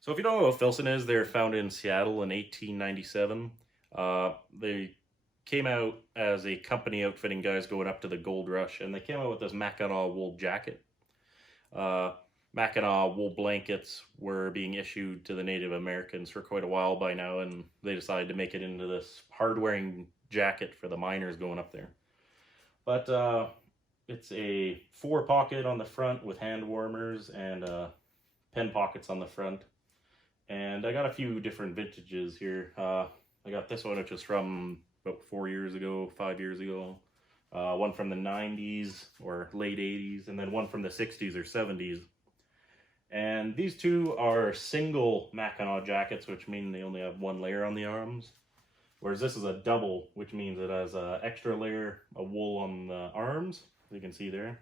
So if you don't know what Filson is, they're founded in Seattle in 1897. They came out as a company outfitting guys going up to the gold rush, and they came out with this Mackinaw wool jacket. Uh, Mackinaw wool blankets were being issued to the Native Americans for quite a while by now, and they decided to make it into this hard-wearing jacket for the miners going up there. But it's a 4-pocket on the front with hand warmers and pen pockets on the front. And I got a few different vintages here. I got this one, which is from about 4 years ago, 5 years ago. One from the 90s or late 80s, and then one from the 60s or 70s. And these two are single Mackinaw jackets, which mean they only have one layer on the arms. Whereas this is a double, which means it has an extra layer of wool on the arms, as you can see there.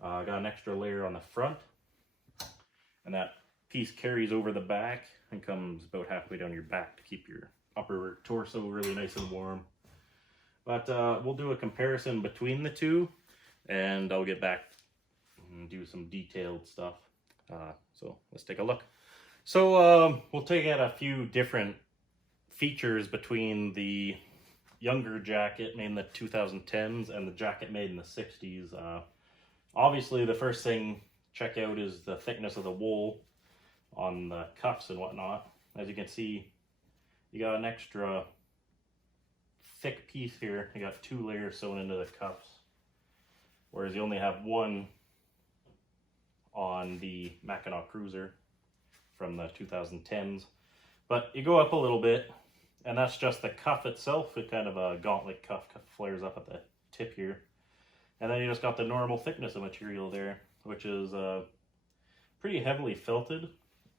I got an extra layer on the front. And that piece carries over the back and comes about halfway down your back to keep your upper torso really nice and warm. But we'll do a comparison between the two, and I'll get back and do some detailed stuff. So let's take a look. So we'll take out a few different features between the younger jacket made in the 2010s and the jacket made in the 60s. Obviously, the first thing check out is the thickness of the wool on the cuffs and whatnot. As you can see, you got an extra thick piece here. You got 2 layers sewn into the cuffs, whereas you only have one on the Mackinaw Cruiser from the 2010s. But you go up a little bit, and that's just the cuff itself. It's kind of a gauntlet cuff, flares up at the tip here. And then you just got the normal thickness of material there, which is pretty heavily felted,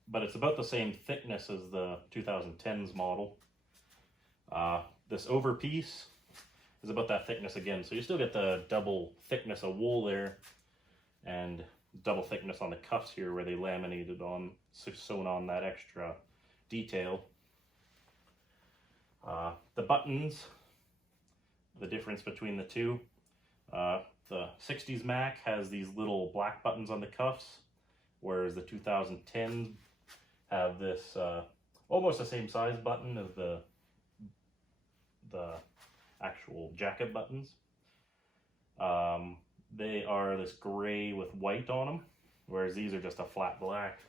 but it's about the same thickness as the 2010s model. This over piece is about that thickness again, so you still get the double thickness of wool there, and double thickness on the cuffs here where they laminated on, sewn on that extra detail. The buttons, the difference between the two. The 60s Mac has these little black buttons on the cuffs, whereas the 2010s have this almost the same size button as the actual jacket buttons. They are this gray with white on them, whereas these are just a flat black.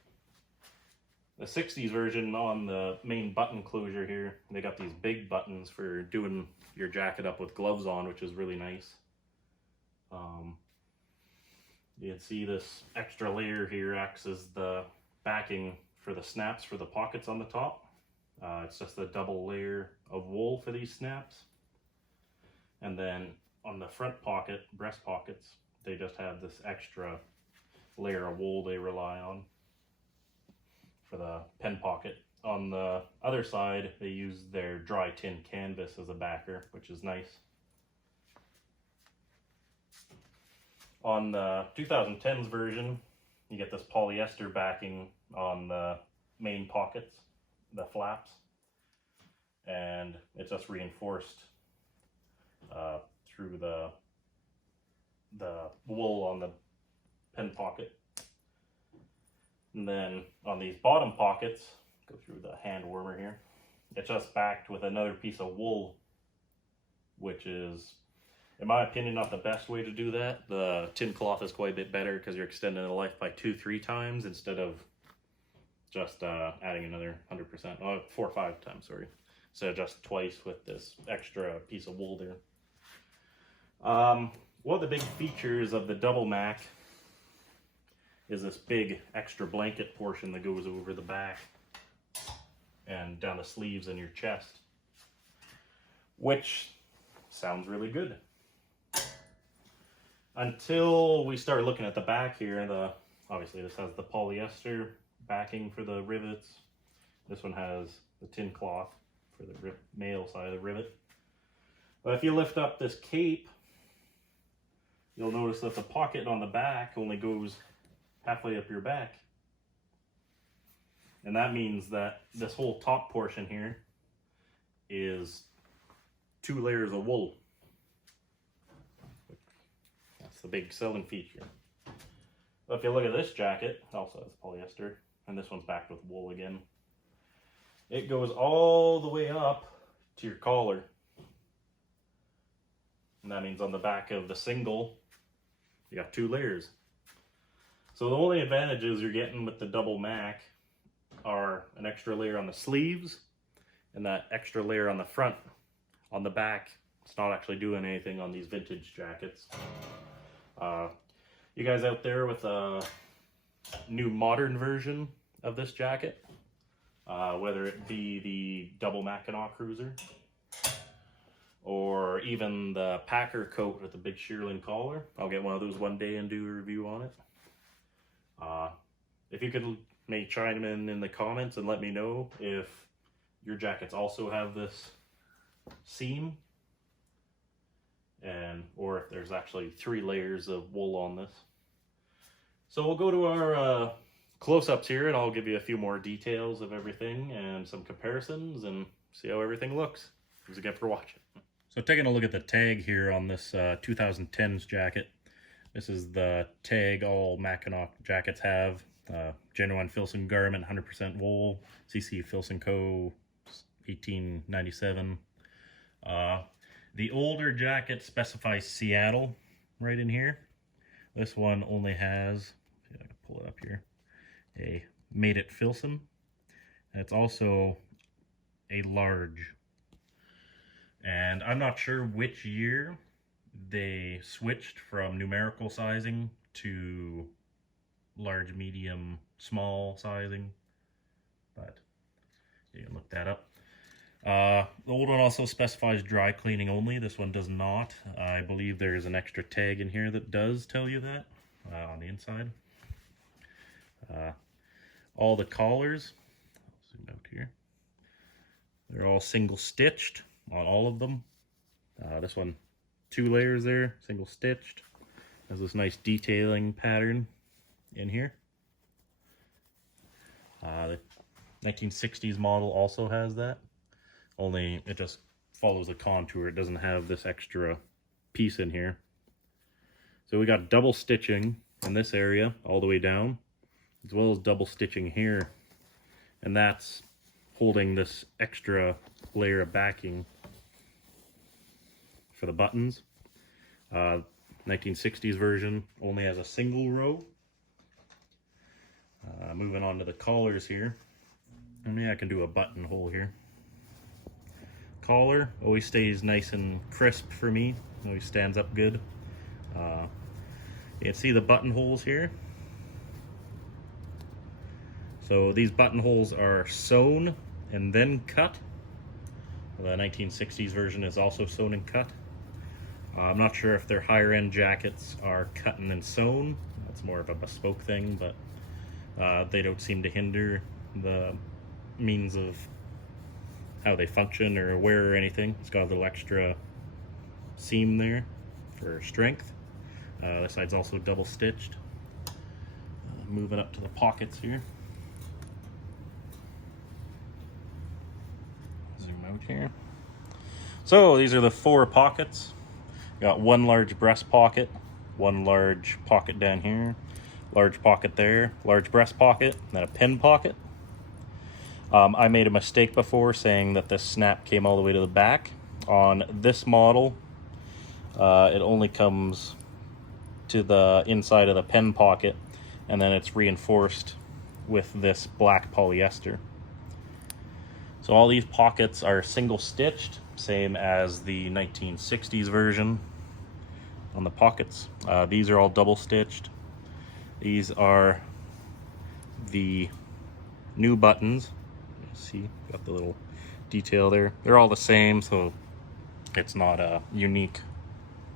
The 60s version, on the main button closure here, they got these big buttons for doing your jacket up with gloves on, which is really nice. You can see this extra layer here acts as the backing for the snaps for the pockets on the top. It's just a double layer of wool for these snaps. And then on the front pocket, breast pockets, they just have this extra layer of wool they rely on for the pen pocket. On the other side, they use their dry tin canvas as a backer, which is nice. On the 2010s version, you get this polyester backing on the main pockets, the flaps, and it's just reinforced through the wool on the pen pocket. And then on these bottom pockets, go through the hand warmer here, it's just backed with another piece of wool, which is, in my opinion, not the best way to do that. The tin cloth is quite a bit better because you're extending the life by 2-3 times instead of just adding another 100%, 4 or 5 times, sorry. So just twice with this extra piece of wool there. One of the big features of the double Mac is this big extra blanket portion that goes over the back and down the sleeves and your chest, which sounds really good. Until we start looking at the back here. Obviously this has the polyester backing for the rivets. This one has the tin cloth for the male side of the rivet. But if you lift up this cape, you'll notice that the pocket on the back only goes halfway up your back. And that means that this whole top portion here is 2 layers of wool. That's the big selling feature. But if you look at this jacket, it also has polyester. and this one's backed with wool again. It goes all the way up to your collar. And that means on the back of the single, you got 2 layers. So the only advantages you're getting with the double Mac are an extra layer on the sleeves and that extra layer on the front. On the back, it's not actually doing anything on these vintage jackets. You guys out there with a new modern version of this jacket, whether it be the double Mackinaw Cruiser or even the Packer coat with the big shearling collar, I'll get one of those one day and do a review on it. If you could maybe chime in the comments and let me know if your jackets also have this seam, and or if there's actually 3 layers of wool on this. So we'll go to our close-ups here, and I'll give you a few more details of everything and some comparisons and see how everything looks. Thanks again for watching. So taking a look at the tag here on this 2010s jacket. This is the tag all Mackinaw jackets have. Genuine Filson garment, 100% wool. CC Filson Co. 1897. The older jacket specifies Seattle right in here. This one only has, see if I can pull it up here, a made at Filson. And it's also a large. And I'm not sure which year they switched from numerical sizing to large, medium, small sizing, but you can look that up. The old one also specifies dry cleaning only. This one does not. I believe there's an extra tag in here that does tell you that on the inside. All the collars, I'll zoom out here, they're all single stitched on all of them. This one, 2 layers there, single stitched. Has this nice detailing pattern in here. The 1960s model also has that, only it just follows the contour. It doesn't have this extra piece in here. So we got double stitching in this area all the way down, as well as double stitching here, and that's holding this extra layer of backing for the buttons. 1960s version only has a single row. Moving on to the collars here. I mean, I can do a buttonhole here. Collar always stays nice and crisp for me. Always stands up good. You can see the buttonholes here. So these buttonholes are sewn and then cut. The 1960s version is also sewn and cut. I'm not sure if their higher end jackets are cut and then sewn. That's more of a bespoke thing, but they don't seem to hinder the means of how they function or wear or anything. It's got a little extra seam there for strength. This side's also double stitched. Moving up to the pockets here. Zoom out here. So these are the 4 pockets. Got 1 large breast pocket, 1 large pocket down here, large pocket there, large breast pocket, then a pin pocket. I made a mistake before saying that this snap came all the way to the back. On this model, it only comes to the inside of the pen pocket, and then it's reinforced with this black polyester. So all these pockets are single stitched, same as the 1960s version on the pockets. These are all double stitched. These are the new buttons. See, got the little detail there. They're all the same, so it's not a unique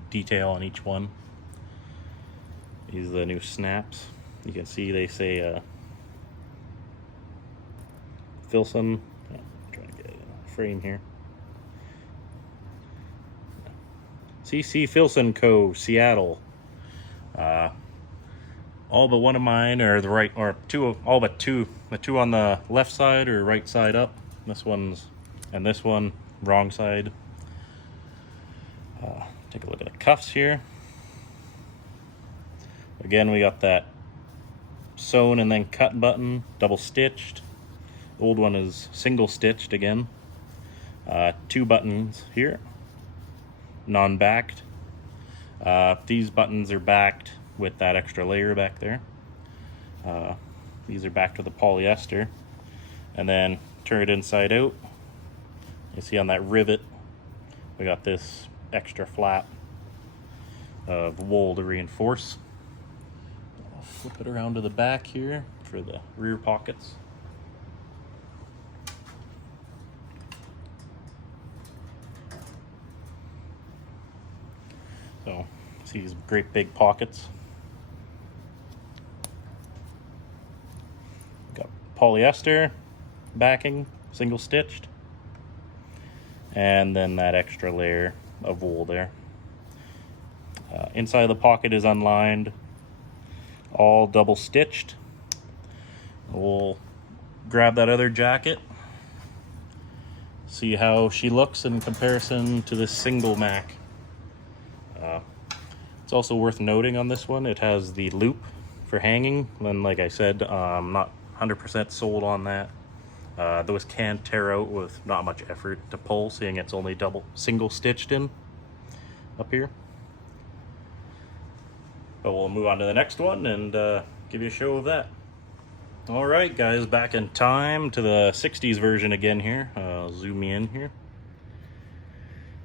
detail on each one. These are the new snaps. You can see they say Filson. I'm trying to get a frame here. CC Filson Co. Seattle. All but one of mine are the right, or two, all but two. The 2 on the left side or right side up. This one's, and this one, wrong side. Take a look at the cuffs here. Again, we got that sewn and then cut button, double stitched. The old one is single stitched again. 2 buttons here, non-backed. These buttons are backed with that extra layer back there. These are backed with the polyester. And then turn it inside out. You see on that rivet, we got this extra flap of wool to reinforce. I'll flip it around to the back here for the rear pockets. So, see these great big pockets. Got polyester backing, single stitched, and then that extra layer of wool there. Inside of the pocket is unlined, all double stitched. We'll grab that other jacket, see how she looks in comparison to this single Mac. It's also worth noting on this one, it has the loop for hanging, and like I said, I'm not 100% sold on that. Those can tear out with not much effort to pull, seeing it's only single stitched in up here. But we'll move on to the next one and give you a show of that. All right, guys, back in time to the 60s version again here. I'll zoom in here.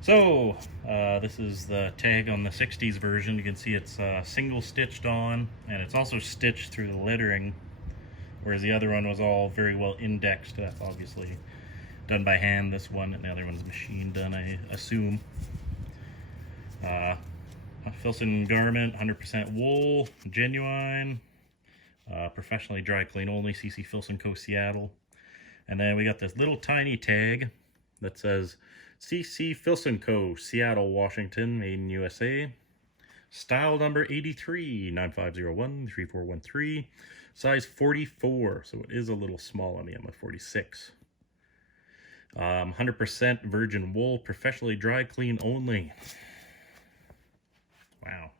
So, this is the tag on the 60s version. You can see it's single stitched on, and it's also stitched through the lettering, whereas the other one was all very well indexed. That's obviously done by hand, this one, and the other one's machine done, I assume. A Filson garment, 100% wool, genuine, professionally dry clean only, CC Filson Co. Seattle. And then we got this little tiny tag that says CC Filson Co. Seattle, Washington, made in USA. Style number 83, 9501 3413. Size 44, so it is a little small on me. I'm a 46. 100% virgin wool, professionally dry clean only. Wow.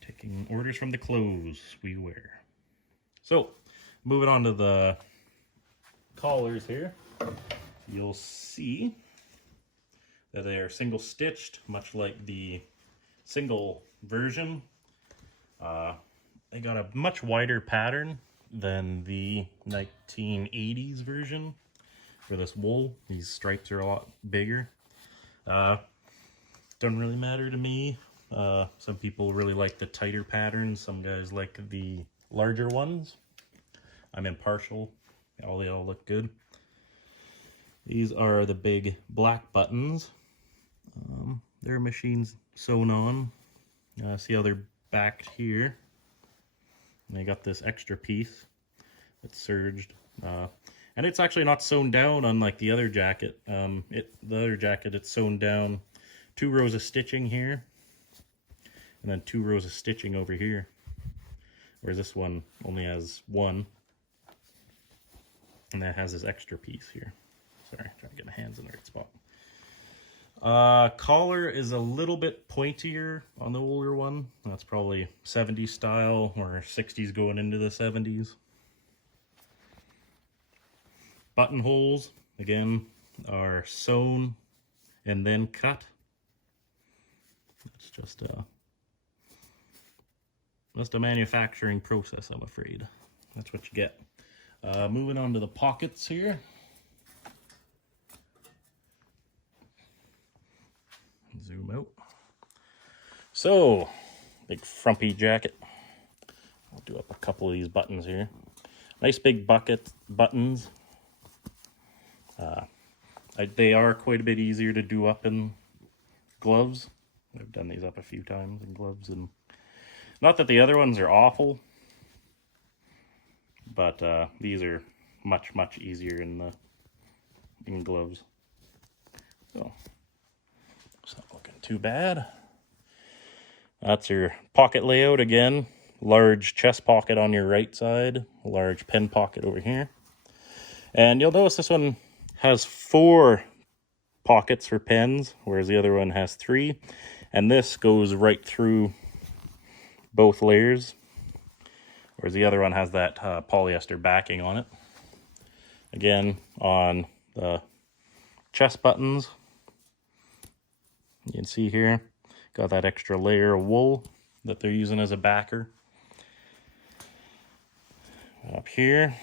Taking orders from the clothes we wear. So, moving on to the collars here. You'll see that they are single stitched, much like the single version. They got a much wider pattern than the 1980s version for this wool. These stripes are a lot bigger. Doesn't really matter to me. Some people really like the tighter patterns. Some guys like the larger ones. I'm impartial. They all look good. These are the big black buttons. Their machine's sewn on. See how they're backed here. And they got this extra piece that's serged. And it's actually not sewn down unlike the other jacket. The other jacket, it's sewn down 2 rows of stitching here. And then 2 rows of stitching over here. Whereas this one only has 1. And that has this extra piece here. Sorry, trying to get my hands in the right spot. Collar is a little bit pointier on the older one. That's probably 70s style or 60s going into the 70s. Buttonholes, again, are sewn and then cut. It's just a manufacturing process, I'm afraid. That's what you get. Moving on to the pockets here. Zoom out. So, big frumpy jacket. I'll do up a couple of these buttons here. Nice big buttons. They are quite a bit easier to do up in gloves. I've done these up a few times in gloves, and not that the other ones are awful, but these are much easier in gloves. So it's not looking too bad. That's your pocket layout again. Large chest pocket on your right side, a large pen pocket over here. And you'll notice this one has 4 pockets for pens, whereas the other one has 3. And this goes right through both layers, whereas the other one has that polyester backing on it. Again, on the chest buttons, you can see here, got that extra layer of wool that they're using as a backer. Up here,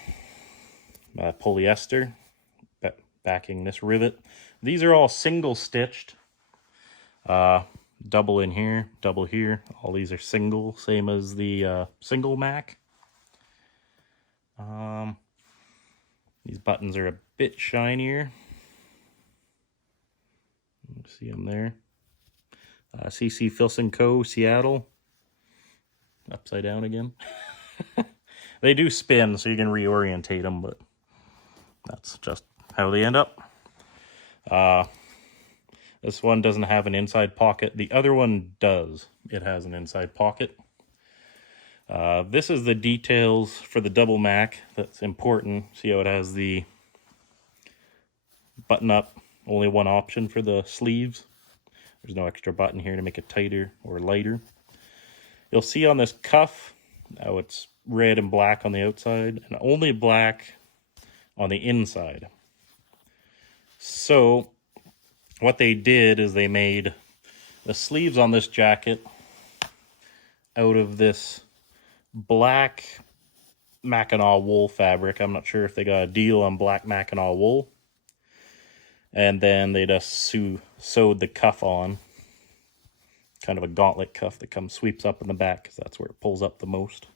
polyester backing this rivet. These are all single stitched. Double in here, double here. All these are single, same as the single Mac. These buttons are a bit shinier. See them there. CC Filson Co. Seattle. Upside down again. They do spin, so you can reorientate them, but that's just how they end up. This one doesn't have an inside pocket. The other one does. It has an inside pocket. This is the details for the double Mac that's important. See how it has the button up, only one option for the sleeves. There's no extra button here to make it tighter or lighter. You'll see on this cuff how it's red and black on the outside and only black on the inside. So what they did is they made the sleeves on this jacket out of this black Mackinaw wool fabric. I'm not sure if they got a deal on black Mackinaw wool. And then they just sewed the cuff on. Kind of a gauntlet cuff that sweeps up in the back because that's where it pulls up the most.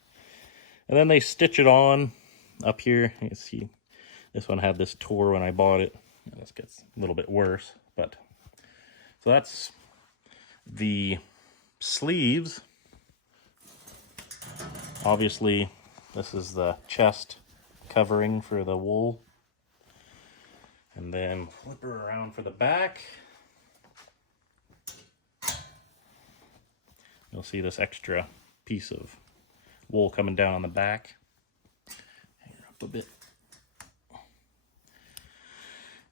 And then they stitch it on up here. You can see this one had this tore when I bought it. And this gets a little bit worse. But so that's the sleeves. Obviously, this is the chest covering for the wool. And then flip her around for the back. You'll see this extra piece of wool coming down on the back. Hang her up a bit.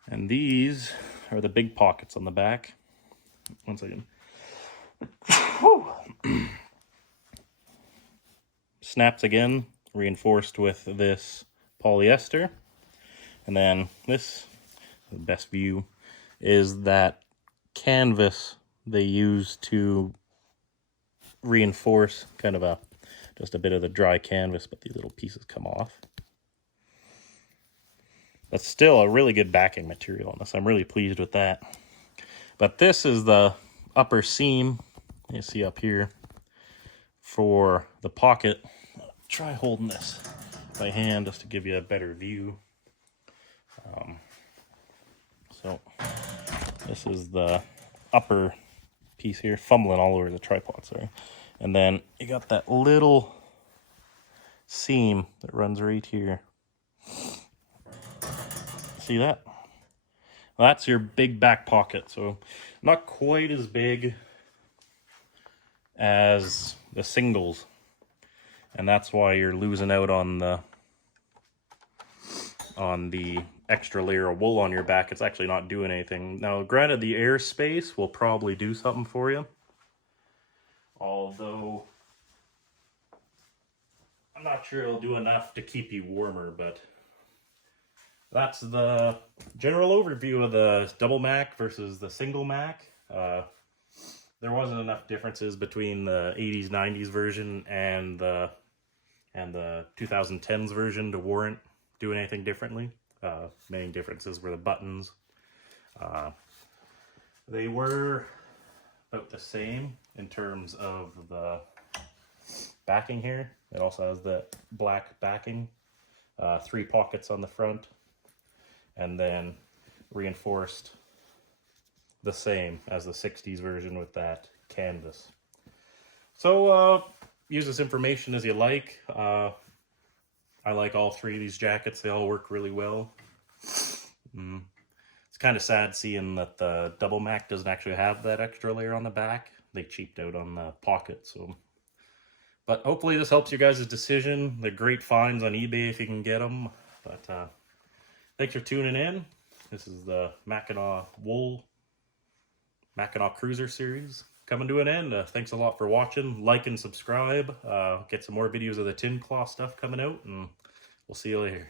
And these are the big pockets on the back. One second. Snaps again, reinforced with this polyester. And then this, the best view, is that canvas they use to reinforce kind of just a bit of the dry canvas, but these little pieces come off. That's still a really good backing material on this. I'm really pleased with that. But this is the upper seam you see up here for the pocket. I'll try holding this by hand just to give you a better view. So this is the upper piece here, fumbling all over the tripod, sorry. And then you got that little seam that runs right here. See that? Well, that's your big back pocket. So not quite as big as the singles. And that's why you're losing out on the extra layer of wool on your back. It's actually not doing anything. Now, granted, the air space will probably do something for you. Although, I'm not sure it'll do enough to keep you warmer, but that's the general overview of the double Mac versus the single Mac. There wasn't enough differences between the 80s, 90s version and the 2010s version to warrant doing anything differently. Main differences were the buttons. They were about the same in terms of the backing here. It also has the black backing, 3 pockets on the front, and then reinforced the same as the 60s version with that canvas. So use this information as you like. I like all 3 of these jackets. They all work really well. It's kind of sad seeing that the double Mac doesn't actually have that extra layer on the back. They cheaped out on the pocket. But hopefully this helps your guys' decision. They're great finds on eBay if you can get them. But thanks for tuning in. This is the Mackinaw Wool Mackinaw Cruiser series. coming to an end. Thanks a lot for watching. Like and subscribe. Get some more videos of the tin claw stuff coming out, and we'll see you later.